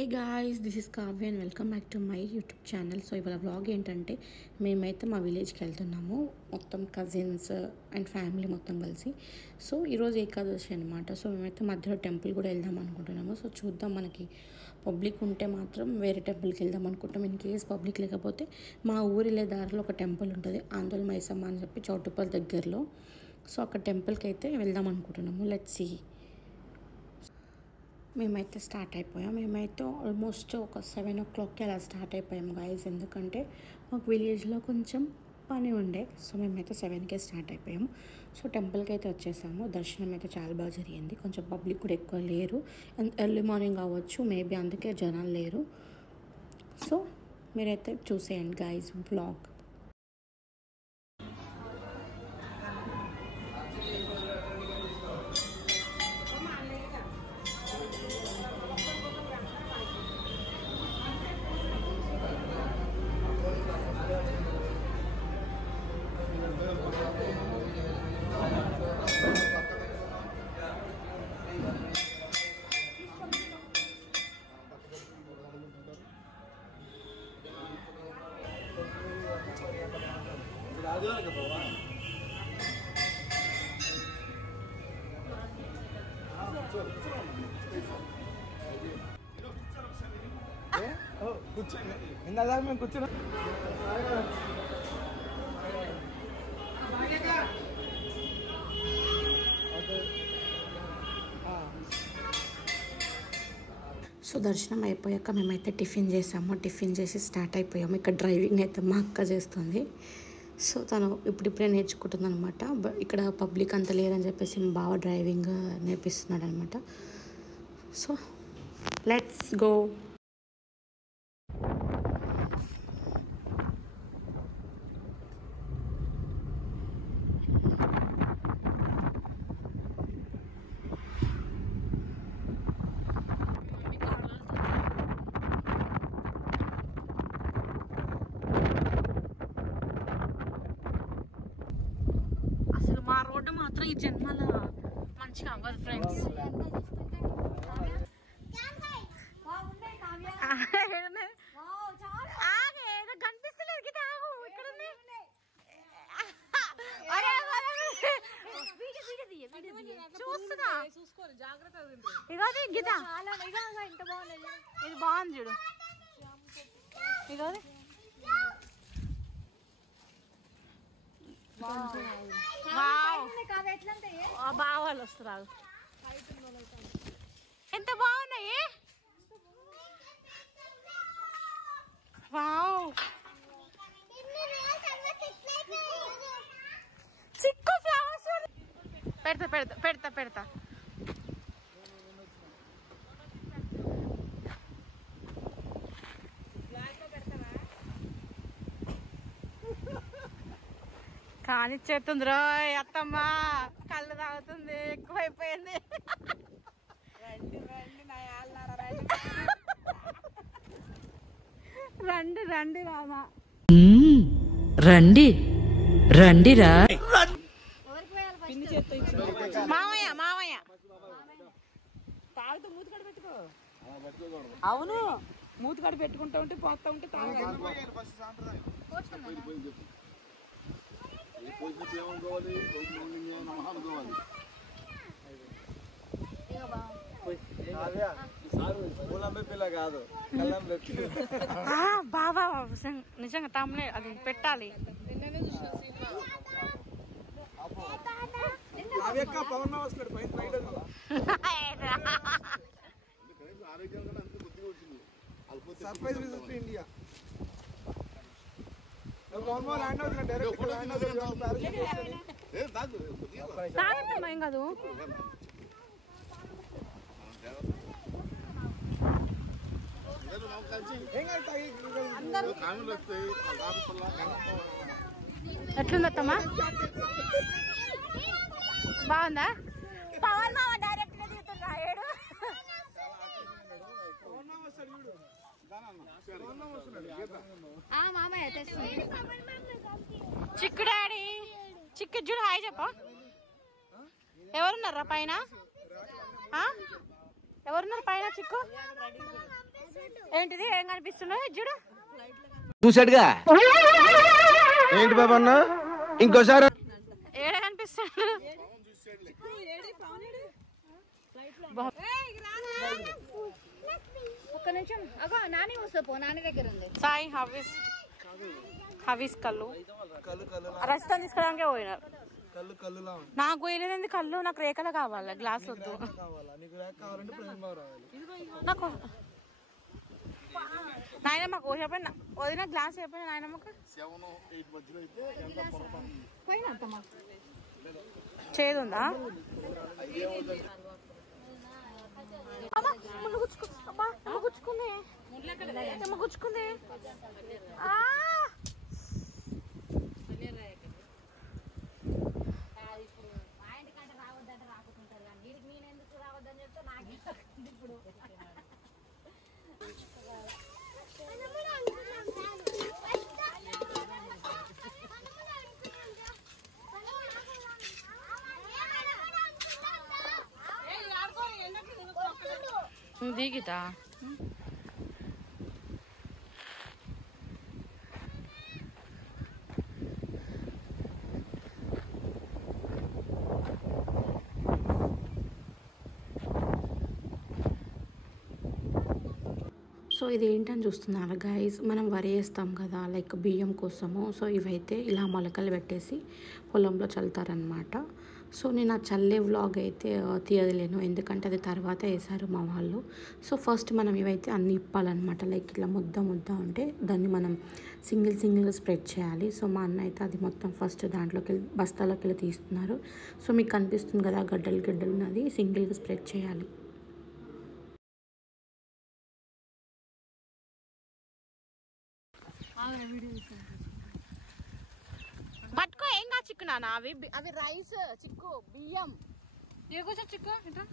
A guys, this is Kavya and welcome back to my YouTube channel. So ఇవాళ vlog ఏంటంటే మేమైతే మా విలేజ్కి వెళ్తున్నాము, మొత్తం కజిన్స్ అండ్ ఫ్యామిలీ మొత్తం కలిసి. సో ఈరోజు ఏకాదశి అనమాట. సో మేమైతే మధ్యలో టెంపుల్ కూడా వెళ్దాం అనుకుంటున్నాము. సో చూద్దాం, మనకి పబ్లిక్ ఉంటే మాత్రం వేరే టెంపుల్కి వెళ్దాం అనుకుంటాం. ఇన్ కేస్ పబ్లిక్ లేకపోతే మా ఊరి వెళ్ళే దారిలో ఒక టెంపుల్ ఉంటుంది, ఆందోళన మైసమ్మ అని చెప్పి, చౌటుపల్లి దగ్గరలో. సో అక్కడ టెంపుల్కి అయితే వెళ్దాం అనుకుంటున్నాము. Let's see. మేమైతే స్టార్ట్ అయిపోయాం. మేమైతే ఆల్మోస్ట్ ఒక 7 o'clockకి అలా స్టార్ట్ అయిపోయాం గాయస్, ఎందుకంటే మాకు విలేజ్లో కొంచెం పని ఉండే. సో మేమైతే 7కే స్టార్ట్ అయిపోయాము. సో టెంపుల్కి అయితే వచ్చేసాము. దర్శనం అయితే చాలా బాగా జరిగింది. కొంచెం పబ్లిక్ కూడా ఎక్కువ లేరు, ఎర్లీ మార్నింగ్ అవ్వచ్చు మేబీ, అందుకే జనాలు లేరు. సో మీరైతే చూసేయండి గాయస్ వ్లాగ్. ఇందాక మేము కూర్చున్నాం. సో దర్శనం అయిపోయాక మేమైతే టిఫిన్ చేసాము. టిఫిన్ చేసి స్టార్ట్ అయిపోయాము. ఇక్కడ డ్రైవింగ్ అయితే మా అక్క చేస్తుంది. సో తను ఇప్పుడిప్పుడే నేర్చుకుంటుంది అనమాట. ఇక్కడ పబ్లిక్ అంత లేరని చెప్పేసి మా బావ డ్రైవింగ్ నేర్పిస్తున్నాడు అనమాట. So let's go. మా రోడ్డు మాత్రం ఈ జన్మల మంచిగా అవ్వదు ఫ్రెండ్స్. కనిపిస్తలేదు ఇక్కడ చూస్తున్నా, ఇగోది గీత, ఇది బాగుంది చూడు, ఇగోది బాగా వాళ్ళు వస్తున్నారు. ఎంత బాగున్నాయి. వావ్, చిక్కు ఫ్లవర్స్. పెడతా పెడతా పెడతా పెడతా. కానిచ్చేస్తుంది రో అత్తమ్మ, కళ్ళు తాగుతుంది, ఎక్కువైపోయింది. రండి రండి రామా, రండి రండిరా. మామయ్య మామయ్య తాగుతూ మూతి కడ పెట్టుకో. అవును, మూతి కడ పెట్టుకుంటా ఉంటే పోతా ఉంటే తాగాలి. బాబా నిజంగా తమ్ముడే అది పెట్టాలి. Surprise visit to India. తాగమ్మా, ఏం కాదు. ఎట్లుందమ్మా, బాగుందా? పవన్ మామ డైరెక్ట్ గా తీస్తున్నాడు. చిక్కు డాడీ, చిక్కు చూడు, హాయ్ చెప్ప. ఎవరున్నారా పైన? ఎవరున్నారు పైన? చిక్కు ఏంటిది ఏం కనిపిస్తున్నావు చూడు చూసాడుగా ఏంటి బాబా అన్న ఇంకోసారి ఏడ కనిపిస్తాడు ఒక్క నిమిషం అగో నాని వస్తా నాని దగ్గర ఉంది సాయి హవీస్ కళ్ళు రస్తా తీసుకోవడానికే పోయినారు నాకు పోయలేదండి కళ్ళు నాకు రేఖలు కావాలి గ్లాస్ వద్దు నాకు నాయనమ్మకు చెప్పండి వదిన గ్లాస్ చెప్పండి నాయనమ్మకు చేదుందా గుచ్చుకుంది దిగితా సో ఇది ఏంటని చూస్తున్నారు గైస్ మనం వరి వేస్తాం కదా లైక్ బియ్యం కోసము సో ఇవైతే ఇలా మొలకలు పెట్టేసి పొలంలో చల్లుతారనమాట సో నేను ఆ చల్లే వ్లాగ్ అయితే తీయలేను ఎందుకంటే అది తర్వాత వేసారు మా వాళ్ళు సో ఫస్ట్ మనం ఇవైతే అన్ని ఇప్పాలన్నమాట లైక్ ఇట్లా ముద్ద ఉంటే దాన్ని మనం సింగిల్ స్ప్రెడ్ చేయాలి సో మా అన్న అయితే అది మొత్తం ఫస్ట్ దాంట్లోకి వెళ్ళి బస్తాలోకి వెళ్ళి తీస్తున్నారు సో మీకు కనిపిస్తుంది కదా గడ్డలు ఉన్నది సింగిల్గా స్ప్రెడ్ చేయాలి పట్టుకో ఏం కా చిక్కు నాన్న అవి రైస్ చిక్కు బియ్యం కూర్చో చిక్కు ఇట్లా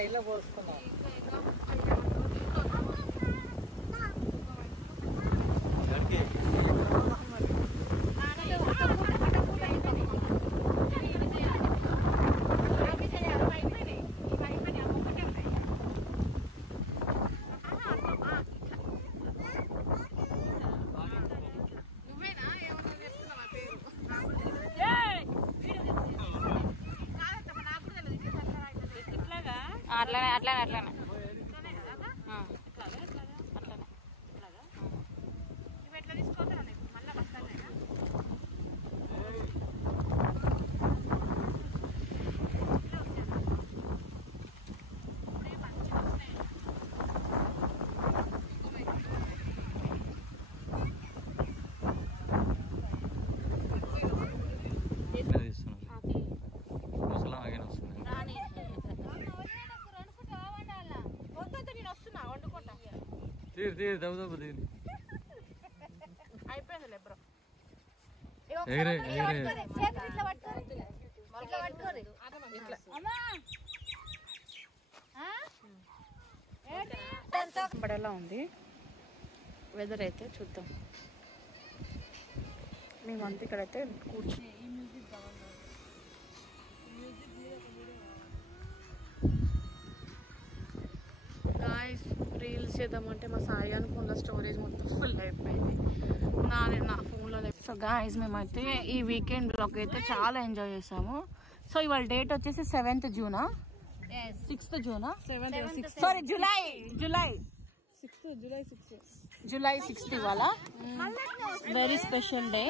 ఇలా పోసుకున్నాం అట్లానే అయిపోయింది బ్రో బడలా ఉంది వెదర్ అయితే చూద్దాం మేమంతా ఇక్కడైతే కూర్చుని గాయ్స్ రీల్స్ చేద్దామంటే మా సాయి ఫోన్లో స్టోరేజ్ మొత్తం ఫుల్ అయిపోయింది నా ఫోన్లో. సో గాయ్స్ మేమైతే ఈ వీకెండ్ బ్లాగ్ అయితే చాలా ఎంజాయ్ చేసాము. సో ఇవాళ డేట్ వచ్చేసి 7th Juna, 6th Juna, sorry July 6th ఇవాళ. Very special day.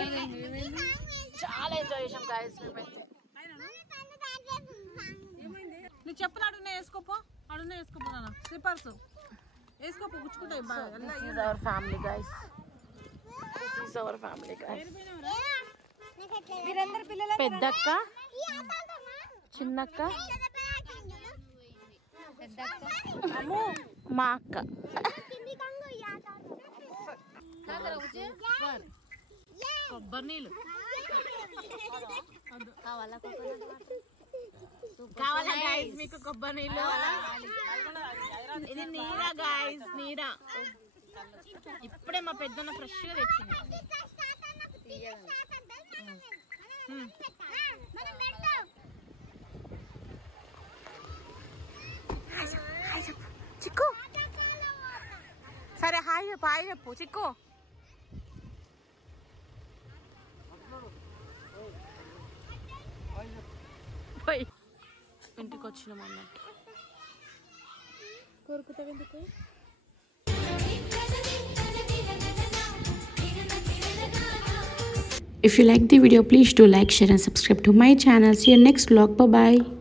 చాలా ఎంజాయ్ చేసాం గైస్ మేమైతే. నీ చెప్పులు అడుగునే వేసుకోపో, అడుగునే వేసుకోపో నాన్న, slippers వేసుకోపో, గుచ్చుకుంటాయి. This is our family guys. పెద్దక్క, చిన్నక్క, మా అక్క. కొబ్బరి నీళ్ళు కావాలా గైస్ మీకు కొబ్బరి నీళ్ళు? ఇది నీరా గైస్, నీరా. ఇప్పుడే మా పెద్దన్న ఫ్రెష్ గా తెచ్చింది. చిక్కు సరే హాయ్ చెప్పు చిక్కు. ఇంటికి వచ్చినాం అన్నట్టు. కోరుకుతావు ఎందుకు? If you like the video, please do like, share and subscribe to my channel. See you next vlog. Bye bye.